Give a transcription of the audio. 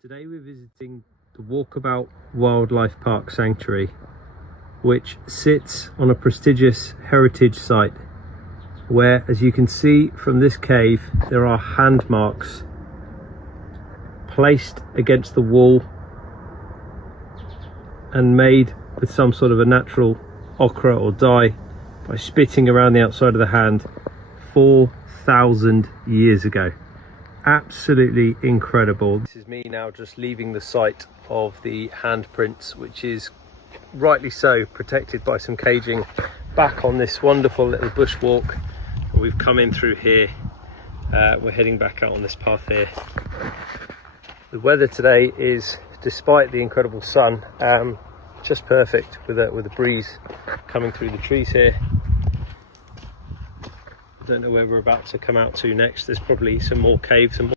Today we're visiting the Walkabout Wildlife Park Sanctuary, which sits on a prestigious heritage site where, as you can see from this cave, there are hand marks placed against the wall and made with some sort of a natural ochre or dye by spitting around the outside of the hand 4,000 years ago. Absolutely incredible. This is me now just leaving the site of the handprints, which is rightly so protected by some caging, back on this wonderful little bushwalk. We've come in through here. We're heading back out on this path here. The weather today is, despite the incredible sun, just perfect with a breeze coming through the trees here. Don't know where we're about to come out to next. There's probably some more caves and